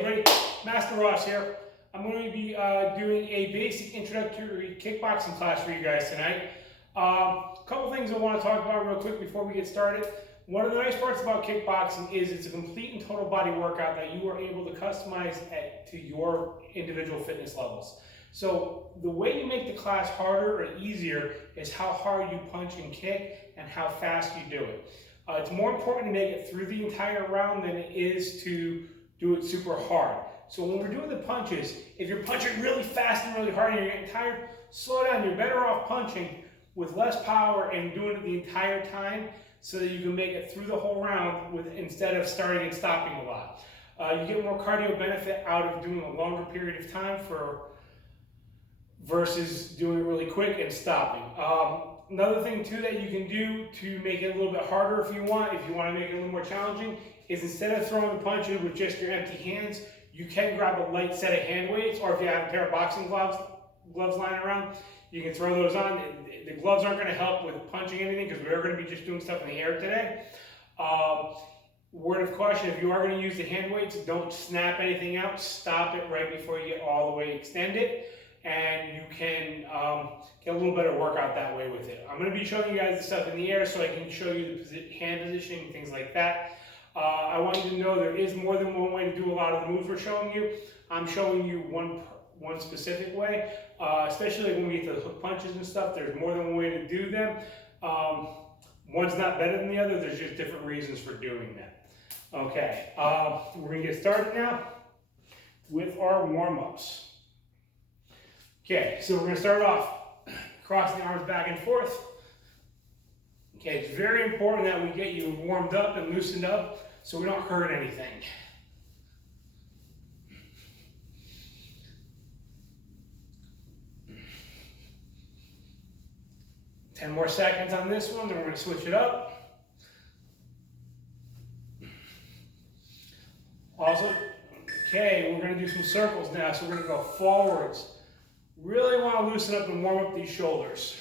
Hey everybody, Master Ross here. I'm going to be doing a basic introductory kickboxing class for you guys tonight. A couple things I want to talk about real quick before we get started. One of the nice parts about kickboxing is it's a complete and total body workout that you are able to customize to your individual fitness levels. So the way you make the class harder or easier is how hard you punch and kick and how fast you do it. It's more important to make it through the entire round than it is to do it super hard. So when we're doing the punches, if you're punching really fast and really hard and you're getting tired, slow down. You're better off punching with less power and doing it the entire time so that you can make it through the whole round instead of starting and stopping a lot. You get more cardio benefit out of doing a longer period of time versus doing it really quick and stopping. Another thing too that you can do to make it a little bit harder if you want to make it a little more challenging, is instead of throwing the punches with just your empty hands, you can grab a light set of hand weights, or if you have a pair of boxing gloves lying around, you can throw those on. The gloves aren't going to help with punching anything because we're going to be just doing stuff in the air today. Word of caution, if you are going to use the hand weights, don't snap anything out. Stop it right before you get all the way extended, and you can get a little better workout that way with it. I'm going to be showing you guys the stuff in the air so I can show you the hand positioning and things like that. I want you to know there is more than one way to do a lot of the moves we're showing you. I'm showing you one specific way, especially when we get to the hook punches and stuff. There's more than one way to do them. One's not better than the other. There's just different reasons for doing that. Okay, we're going to get started now with our warm-ups. Okay, so we're going to start off crossing the arms back and forth. Okay, it's very important that we get you warmed up and loosened up so we don't hurt anything. Ten more seconds on this one, then we're going to switch it up. Also, okay, we're going to do some circles now, so we're going to go forwards. Really want to loosen up and warm up these shoulders.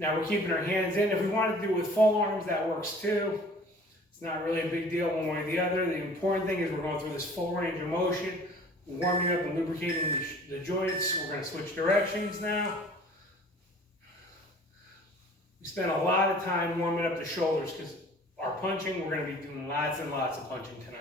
Now we're keeping our hands in. If we want to do it with full arms, that works too. It's not really a big deal one way or the other. The important thing is we're going through this full range of motion, warming up and lubricating the joints. We're going to switch directions now. We spent a lot of time warming up the shoulders because our punching, we're going to be doing lots and lots of punching tonight.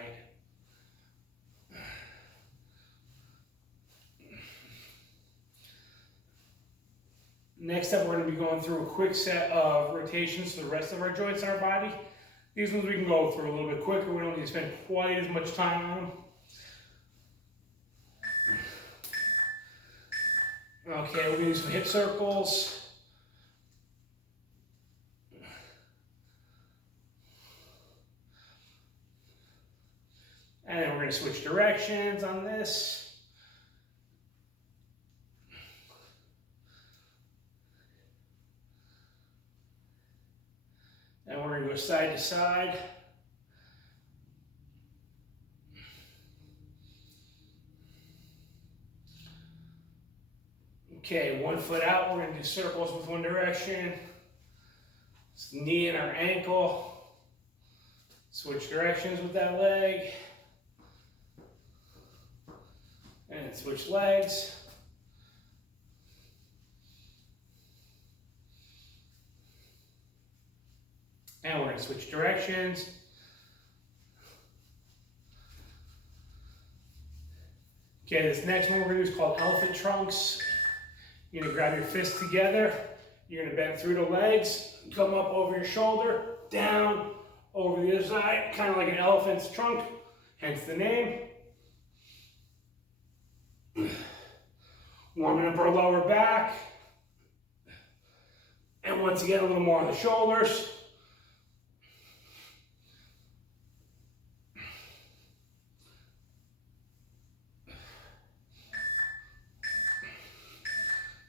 Next up, we're going to be going through a quick set of rotations to the rest of our joints in our body. These ones we can go through a little bit quicker. We don't need to spend quite as much time on them. Okay, we're going to do some hip circles. And then we're going to switch directions on this. And we're going to go side to side. Okay, 1 foot out, we're going to do circles with one direction. Knee and our ankle. Switch directions with that leg. And switch legs. And we're going to switch directions. Okay, this next one we're going to do is called elephant trunks. You're going to grab your fists together. You're going to bend through the legs, come up over your shoulder, down, over the other side, kind of like an elephant's trunk, hence the name. Warming up our lower back. And once again, a little more on the shoulders.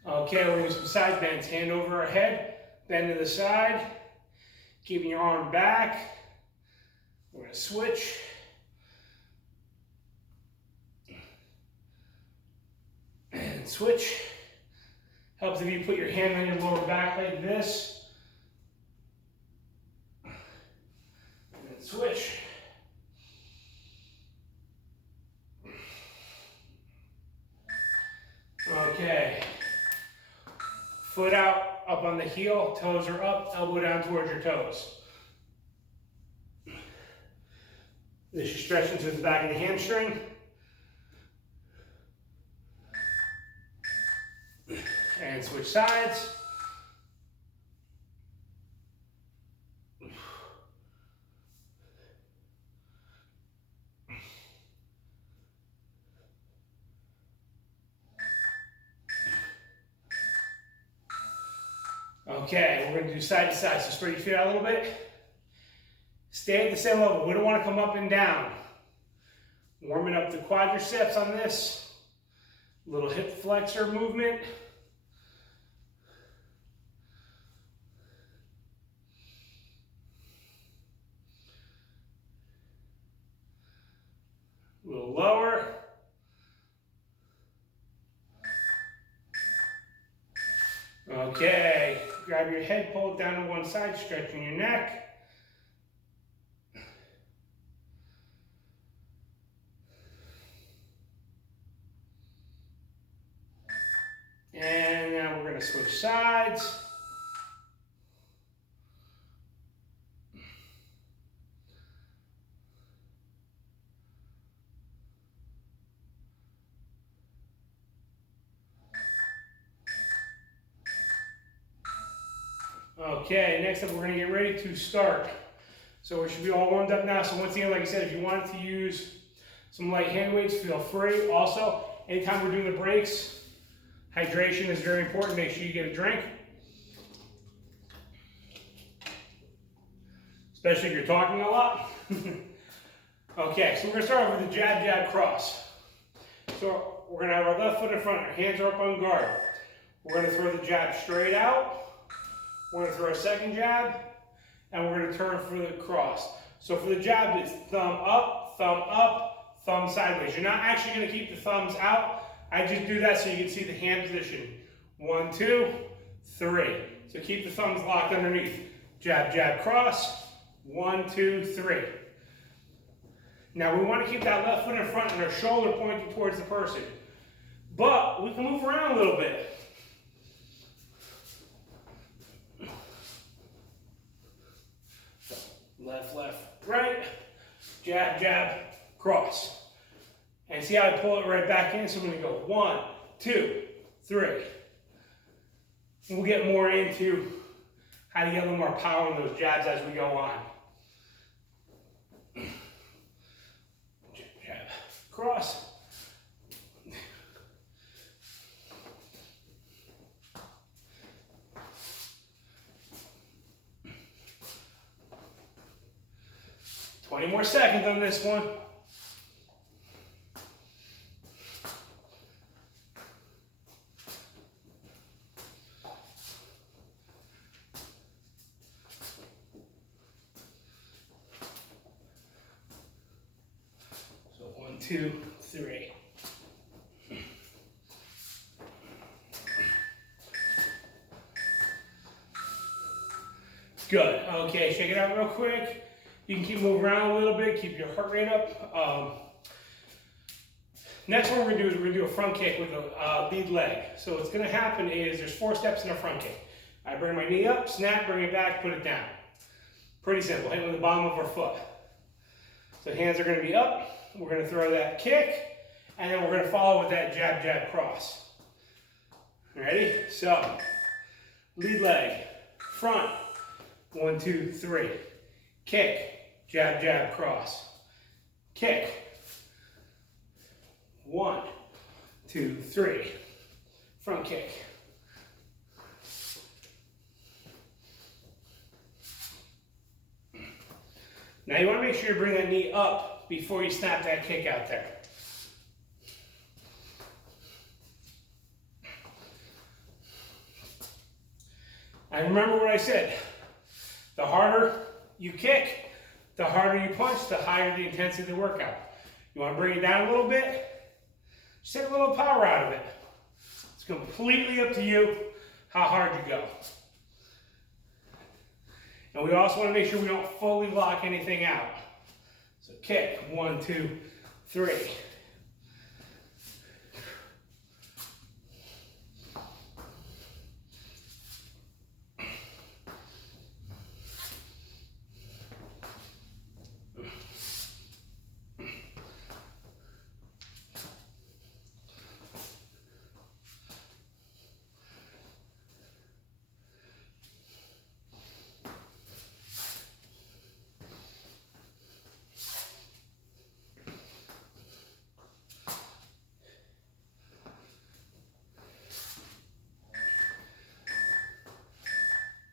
Okay, we're going to do some side bends. Hand over our head, bend to the side, keeping your arm back. We're going to switch. And switch. Helps if you put your hand on your lower back like this. And then switch. Okay. Foot out, up on the heel, toes are up, elbow down towards your toes. This is stretching to the back of the hamstring. And switch sides. Okay, we're going to do side to side. So spread your feet out a little bit. Stay at the same level. We don't want to come up and down. Warming up the quadriceps on this. Little hip flexor movement. A little lower. Okay, grab your head, pull it down to one side, stretching your neck. And now we're going to switch sides. Okay, next up we're going to get ready to start. So we should be all warmed up now. So once again, like I said, if you wanted to use some light hand weights, feel free. Also, anytime we're doing the breaks, hydration is very important. Make sure you get a drink. Especially if you're talking a lot. Okay, so we're going to start off with the jab, jab, cross. So we're going to have our left foot in front, our hands are up on guard. We're going to throw the jab straight out. We're going to throw a second jab, and we're going to turn for the cross. So for the jab, it's thumb up, thumb sideways. You're not actually going to keep the thumbs out. I just do that so you can see the hand position. 1, 2, 3. So keep the thumbs locked underneath. Jab, jab, cross. 1, 2, 3. Now we want to keep that left foot in front and our shoulder pointing towards the person. But we can move around a little bit. Left, left, right. Jab, jab, cross. And see how I pull it right back in? So I'm going to go 1, 2, 3. And we'll get more into how to get a little more power in those jabs as we go on. Jab, jab, cross. Twenty more seconds on this one. So 1, 2, 3. Good. Okay, shake it out real quick. You can keep moving around a little bit, keep your heart rate up. Next one we're going to do is we're going to do a front kick with a lead leg. So what's going to happen is there's 4 steps in a front kick. I bring my knee up, snap, bring it back, put it down. Pretty simple, hit with the bottom of our foot. So hands are going to be up, we're going to throw that kick, and then we're going to follow with that jab, jab, cross. Ready? So, lead leg, front, 1, 2, 3. Kick, jab, jab, cross. Kick. 1, 2, 3. Front kick. Now you want to make sure you bring that knee up before you snap that kick out there. And remember what I said. The harder you kick, the harder you punch, the higher the intensity of the workout. You want to bring it down a little bit, just take a little power out of it. completely up to you how hard you go. And we also want to make sure we don't fully lock anything out. So kick, 1, 2, 3.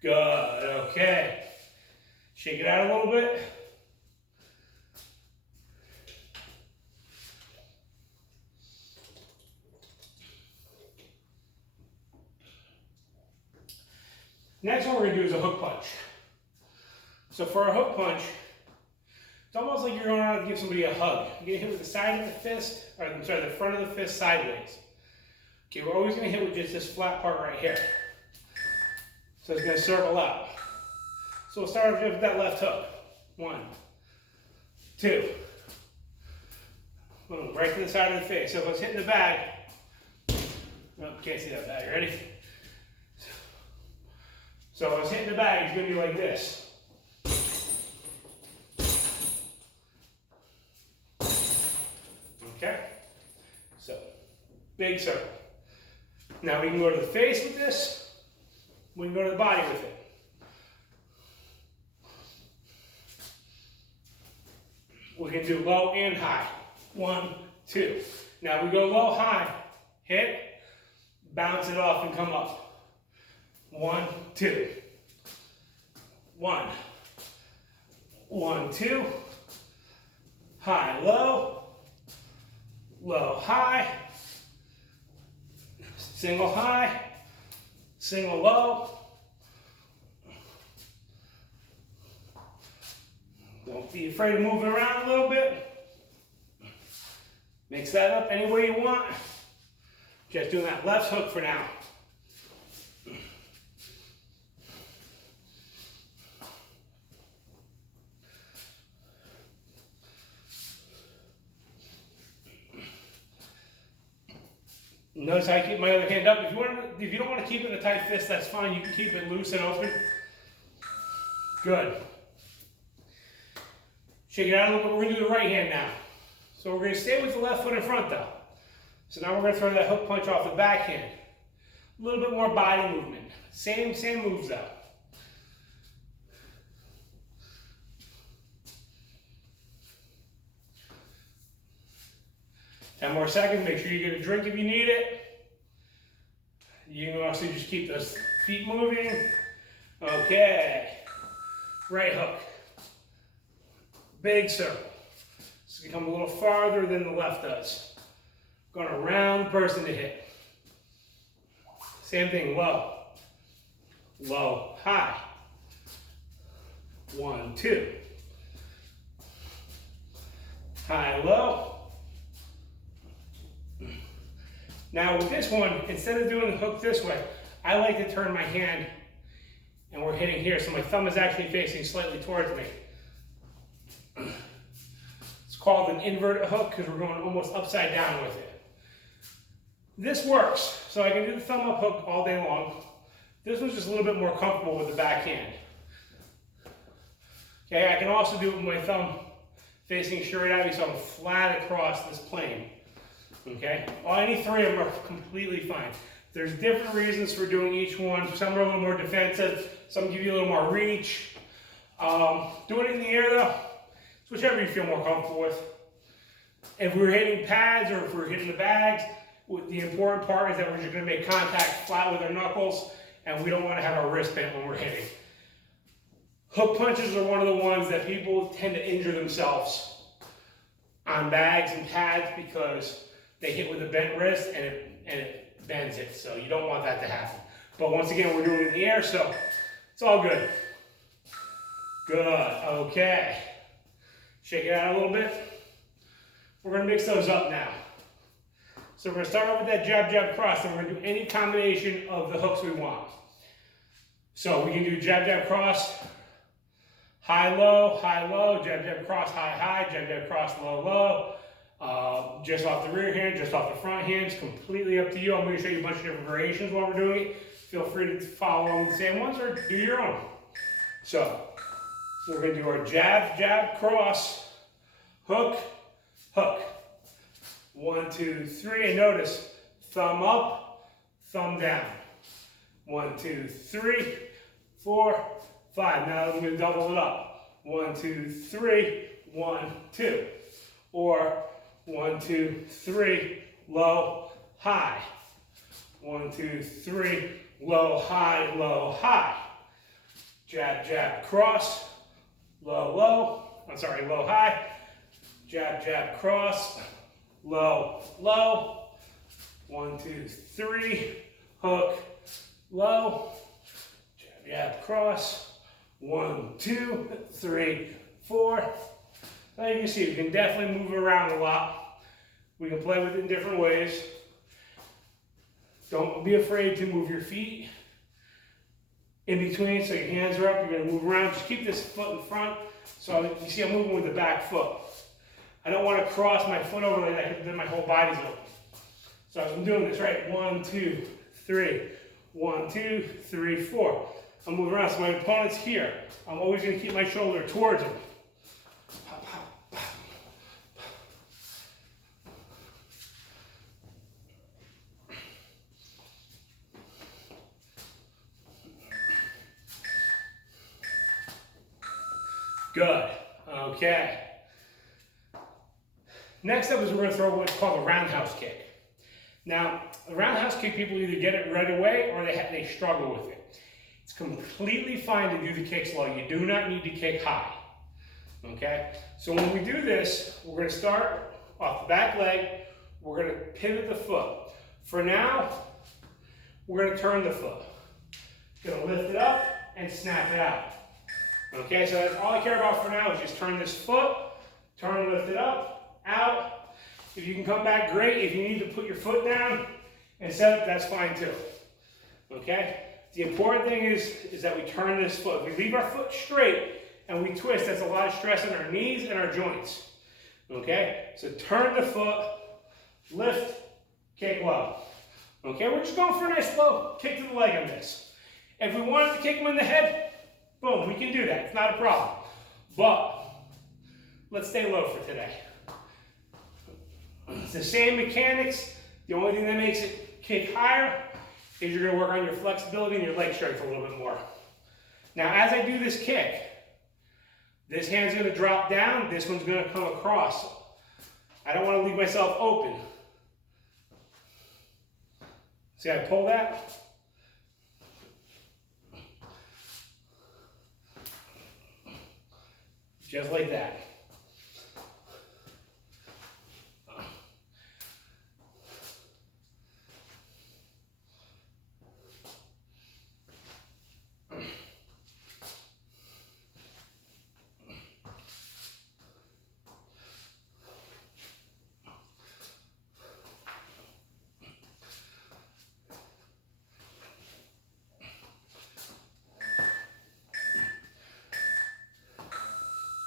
Good, okay. Shake it out a little bit. Next one we're gonna do is a hook punch. So for a hook punch, it's almost like you're going out to give somebody a hug. You're gonna hit with the side of the fist, or I'm sorry, the front of the fist sideways. Okay, we're always gonna hit with just this flat part right here. So it's going to circle out. So we'll start off with that left hook. 1, 2. Boom, right to the side of the face. So if I was hitting the bag, oh, can't see that bag, ready? So if I was hitting the bag, it's going to be like this. Okay? So, big circle. Now we can go to the face with this. We can go to the body with it. We can do low and high. 1, 2. Now we go low, high, hit, bounce it off and come up. 1, 2. 1. 1, 2. High, low. Low, high. Single high. Single low. Don't be afraid of moving around a little bit. Mix that up any way you want. Just doing that left hook for now. Notice how I keep my other hand up. If you don't want to keep it in a tight fist, that's fine. You can keep it loose and open. Good. Shake it out a little bit. We're going to do the right hand now. So we're going to stay with the left foot in front though. So now we're going to throw that hook punch off the backhand. A little bit more body movement. Same moves though. Ten more seconds. Make sure you get a drink if you need it. You can also just keep those feet moving. Okay. Right hook. Big circle. It's going to come a little farther than the left does. Going around the person to hit. Same thing, low. Low, high. 1, 2. High, low. Now with this one, instead of doing the hook this way, I like to turn my hand and we're hitting here, so my thumb is actually facing slightly towards me. It's called an inverted hook because we're going almost upside down with it. This works, so I can do the thumb up hook all day long. This one's just a little bit more comfortable with the backhand. Okay, I can also do it with my thumb facing straight at me, so I'm flat across this plane. Okay, well, any three of them are completely fine. There's different reasons for doing each one. Some are a little more defensive, some give you a little more reach. Doing it in the air though, it's whichever you feel more comfortable with. If we're hitting pads or if we're hitting the bags, the important part is that we're just going to make contact flat with our knuckles and we don't want to have our wrist bent when we're hitting. Hook punches are one of the ones that people tend to injure themselves on bags and pads because they hit with a bent wrist and it bends it, so you don't want that to happen. But once again, we're doing it in the air, so it's all good. Good, okay. Shake it out a little bit. We're gonna mix those up now. So we're going to start off with that jab, jab, cross, and we're going to do any combination of the hooks we want. So we can do jab, jab, cross, high, low, jab, jab, cross, high, high, jab, jab, cross, low, low. Just off the rear hand, just off the front hands, completely up to you. I'm going to show you a bunch of different variations while we're doing it. Feel free to follow along with the same ones or do your own. So we're going to do our jab, jab, cross, hook, hook. 1, 2, 3, and notice, thumb up, thumb down. 1, 2, 3, 4, 5. Now I'm going to double it up. 1, 2, 3, 1, 2. Or 1, 2, 3, low, high. 1, 2, 3, low, high, low, high. Jab, jab, cross, low, low. I'm sorry, low, high. Jab, jab, cross, low, low. 1, 2, 3, hook, low. Jab, jab, cross. 1, 2, 3, 4. Now you can see we can definitely move it around a lot. We can play with it in different ways. Don't be afraid to move your feet in between so your hands are up. You're going to move around. Just keep this foot in front. So you see I'm moving with the back foot. I don't want to cross my foot over like that because then my whole body's open. So as I'm doing this, right? 1, 2, 3. 1, 2, 3, 4. I'm moving around so my opponent's here. I'm always going to keep my shoulder towards him. Good. Okay. Next up is we're going to throw what's called a roundhouse kick. Now, a roundhouse kick, people either get it right away or they struggle with it. It's completely fine to do the kick slow. You do not need to kick high. Okay? So when we do this, we're going to start off the back leg. We're going to pivot the foot. For now, we're going to turn the foot. Going to lift it up and snap it out. Okay, so that's all I care about for now is just turn this foot, turn, lift it up, out. If you can come back, great. If you need to put your foot down and set up, that's fine too. Okay? The important thing is that we turn this foot. If we leave our foot straight and we twist, that's a lot of stress on our knees and our joints. Okay? So turn the foot, lift, kick low. Okay, we're just going for a nice low kick to the leg on this. If we wanted to kick him in the head, boom, we can do that. It's not a problem. But let's stay low for today. It's the same mechanics. The only thing that makes it kick higher is you're going to work on your flexibility and your leg strength a little bit more. Now, as I do this kick, this hand's going to drop down. This one's going to come across. I don't want to leave myself open. See how I pull that? Just like that.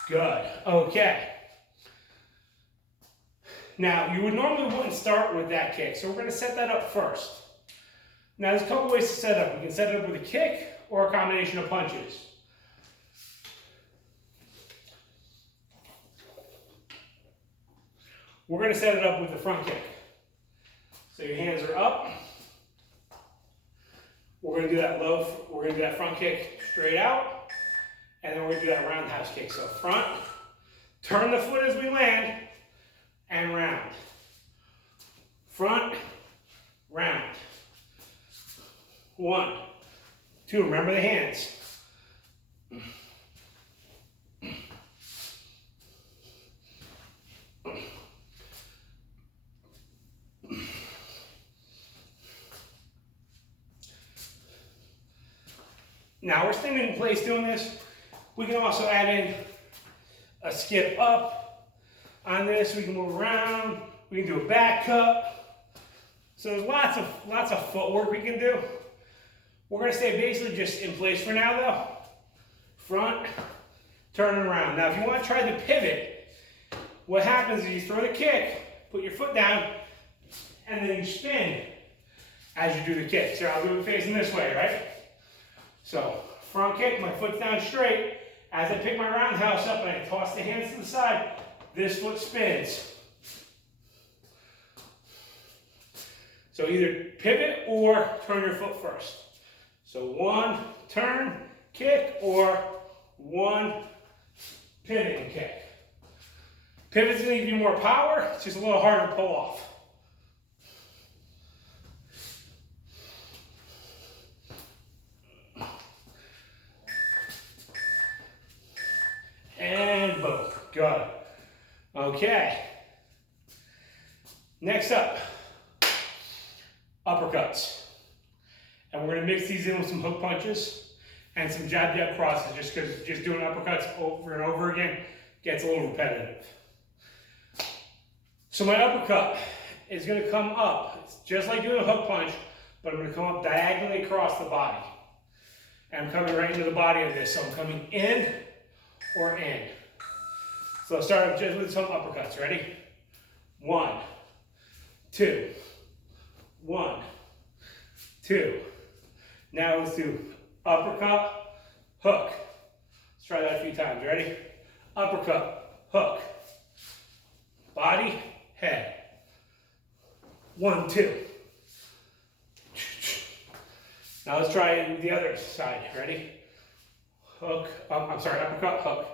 Good. Okay. Now, you would normally wouldn't start with that kick, so we're going to set that up first. Now, there's a couple ways to set it up. We can set it up with a kick or a combination of punches. We're going to set it up with the front kick. So your hands are up. We're going to do that low, we're going to do that front kick straight out. And then we're going to do that roundhouse kick. So front, turn the foot as we land, and round. Front, round. 1, 2, remember the hands. Now we're standing in place doing this. We can also add in a skip up on this. We can move around. We can do a back cut. So there's lots of footwork we can do. We're gonna stay basically just in place for now though. Front, turn around. Now if you want to try the pivot, what happens is you throw the kick, put your foot down, and then you spin as you do the kick. So I'll do it facing this way, right? So front kick, my foot's down straight. As I pick my roundhouse up and I toss the hands to the side, this foot spins. So either pivot or turn your foot first. So one, turn, kick, or one, pivot and kick. Pivot's gonna give you more power, it's just a little harder to pull off. And boom, good. Okay. Next up, uppercuts. And we're gonna mix these in with some hook punches and some jab jab crosses, just because just doing uppercuts over and over again gets a little repetitive. So my uppercut is gonna come up. It's just like doing a hook punch, but I'm gonna come up diagonally across the body. And I'm coming right into the body of this. So I'm coming in or in. So let's start off just with some uppercuts. Ready? 1, 2, 1, 2. Now let's do uppercut, hook. Let's try that a few times. Ready? Uppercut, hook. Body, head. 1, 2. Now let's try the other side. Ready? Hook, uppercut, hook.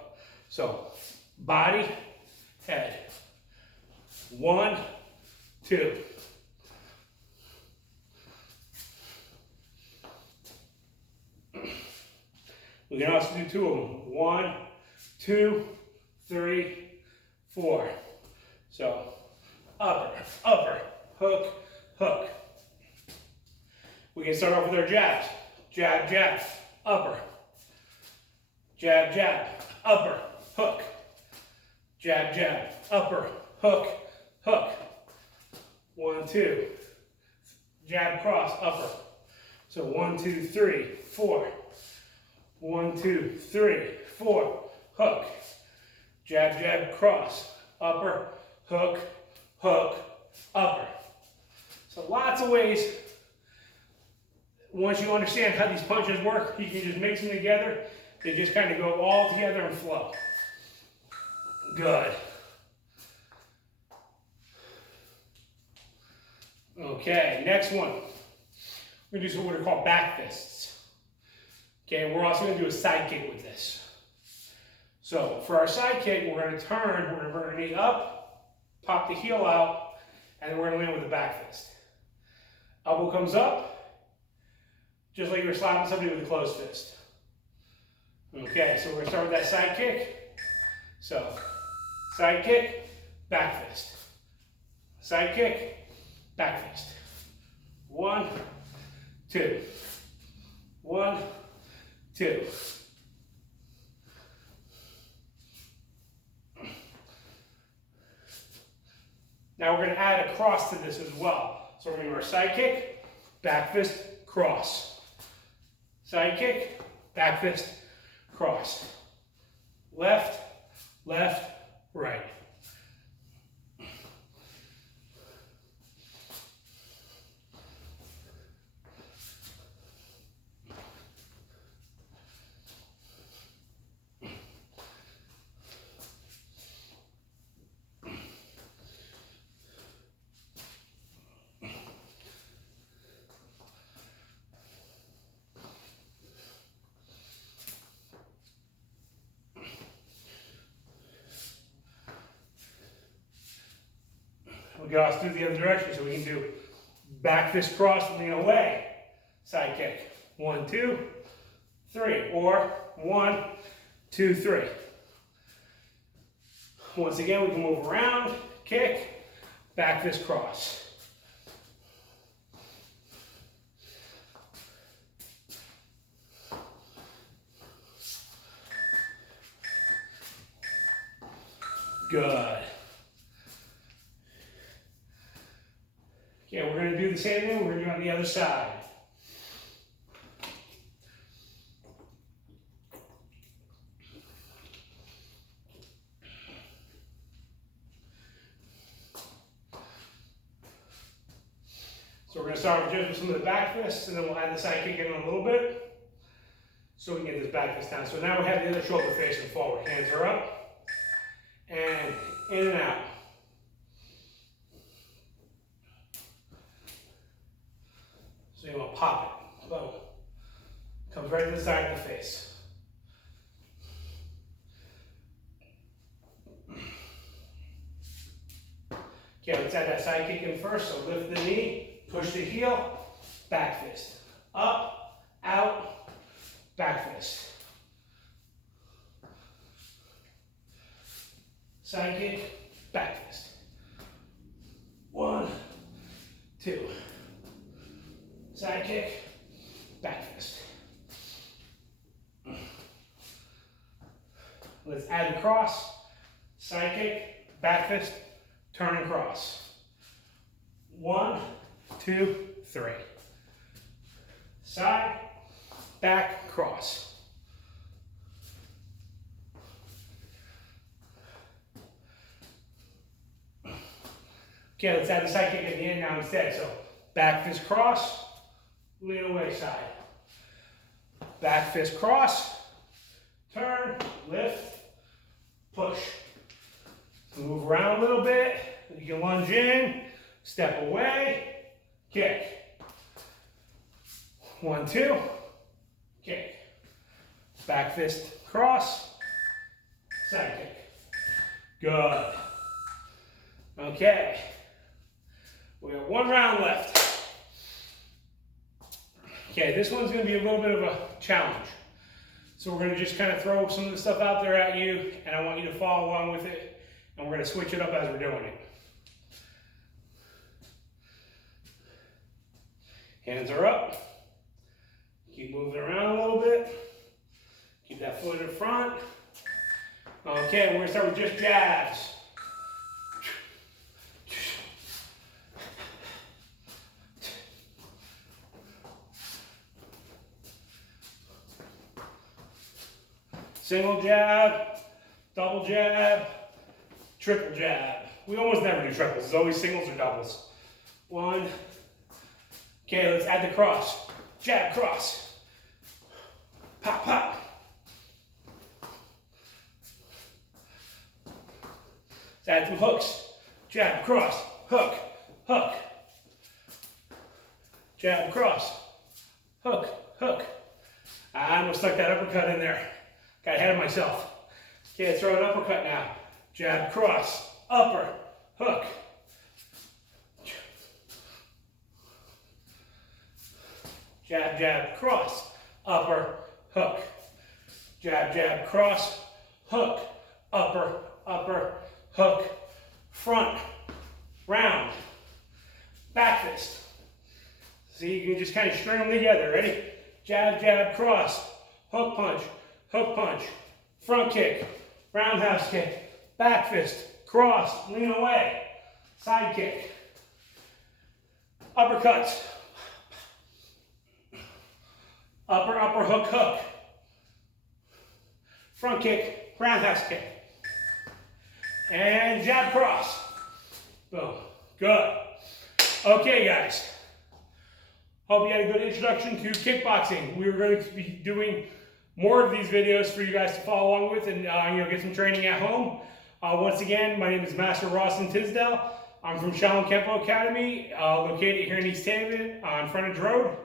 So, body, head. 1, 2. We can also do 2 of them. 1, 2, 3, 4. So, upper, hook, hook. We can start off with our jabs. Jab, jab, upper. Jab, jab, upper, hook. Jab, jab, upper, hook, hook. 1, 2. Jab, cross, upper. So 1, 2, 3, 4. 1, 2, 3, 4. Hook. Jab, jab, cross. Upper, hook, hook, upper. So lots of ways. Once you understand how these punches work, you can just mix them together. They just kind of go all together and flow. Good. Okay, next one. We're going to do what are called back fists. Okay, we're also going to do a side kick with this. So for our side kick, we're going to turn, we're going to bring our knee up, pop the heel out, and then we're going to land with a back fist. Elbow comes up, just like you're slapping somebody with a closed fist. Okay, so we're going to start with that side kick. So, side kick, back fist. Side kick, back fist. 1, 2. 1, 2. Now we're going to add a cross to this as well. So we're going to do our side kick, back fist, cross. Side kick, back fist, cross. Left, left, right. We can also do the other direction, so we can do back fist cross, lean away, side kick. 1, 2, 3, or 1, 2, 3. Once again, we can move around, kick, back fist cross. Good. Okay, Okay, we're going to do the same thing. We're going to do it on the other side. So we're going to start with just some of the back fists, and then we'll add the side kick in a little bit, so we can get this back fist down. So now we have the other shoulder facing forward. Hands are up, and in and out. So you want to pop it. Boom. Comes right to the side of the face. Okay, let's add that side kick in first. So lift the knee, push the heel, back fist. Up, out, back fist. Side kick, back fist. 1, 2. Side kick, back fist. Let's add the cross. Side kick, back fist, turn and cross. 1, 2, 3. Side, back, cross. Okay, let's add the side kick at the end now instead. So back fist cross, lean away side. Back fist cross, turn, lift, push. Move around a little bit. You can lunge in, step away, kick. 1, 2, kick. Back fist cross, side kick. Good. Okay. We have 1 round left. Okay, this one's going to be a little bit of a challenge. So we're going to just kind of throw some of the stuff out there at you, and I want you to follow along with it, and we're going to switch it up as we're doing it. Hands are up. Keep moving around a little bit. Keep that foot in front. Okay, we're going to start with just jabs. Single jab, double jab, triple jab. We almost never do triples. It's always singles or doubles. 1. Okay, let's add the cross. Jab, cross. Pop, pop. Let's add some hooks. Jab, cross, hook, hook. Jab, cross, hook, hook. I almost stuck that uppercut in there. Got ahead of myself. Okay, let's throw an uppercut now. Jab, cross, upper, hook. Jab, jab, cross, upper, hook. Jab, jab, cross, hook, upper, upper, hook. Front, round, back fist. See, you can just kind of string them together. Ready? Jab, jab, cross, hook punch, front kick, roundhouse kick, back fist, cross, lean away, side kick, uppercuts, upper, upper, hook, hook, front kick, roundhouse kick, and jab, cross. Boom. Good. Okay, guys. Hope you had a good introduction to kickboxing. We are going to be doing more of these videos for you guys to follow along with and get some training at home. Once again, my name is Master Rawson Tisdale. I'm from Shaolin Kempo Academy, located here in East Haven on Frontage Road.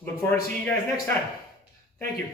Look forward to seeing you guys next time. Thank you.